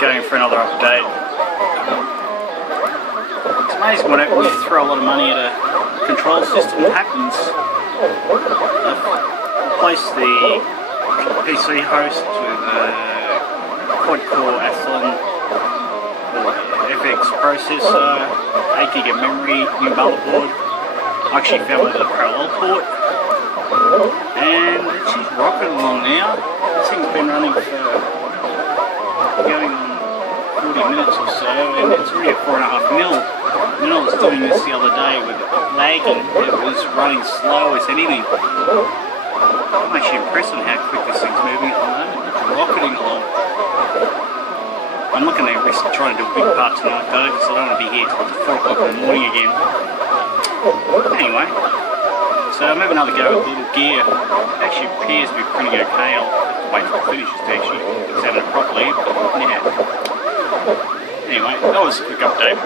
going for another update. It's amazing when you throw a lot of money at a control system, what happens. I've replaced the PC host with a quad-core Athlon FX processor, 8GB of memory, new motherboard. I actually found it with a parallel port, and she's rocking along now. This thing's been running for going on 40 minutes or so, and it's already at 4.5 mil. When I was doing this the other day with lagging, it was running slow as anything. I'm actually impressed on how quick this thing's moving at the moment. It's rocketing along. I'm not going to risk trying to do a big part tonight though, because I don't want to be here till 4 o'clock in the morning again. Anyway, so I'm having another go at the little gear. It actually appears to be pretty okay. I'll have to wait till it finishes to actually examine it properly, but yeah. Anyway, that was a quick update.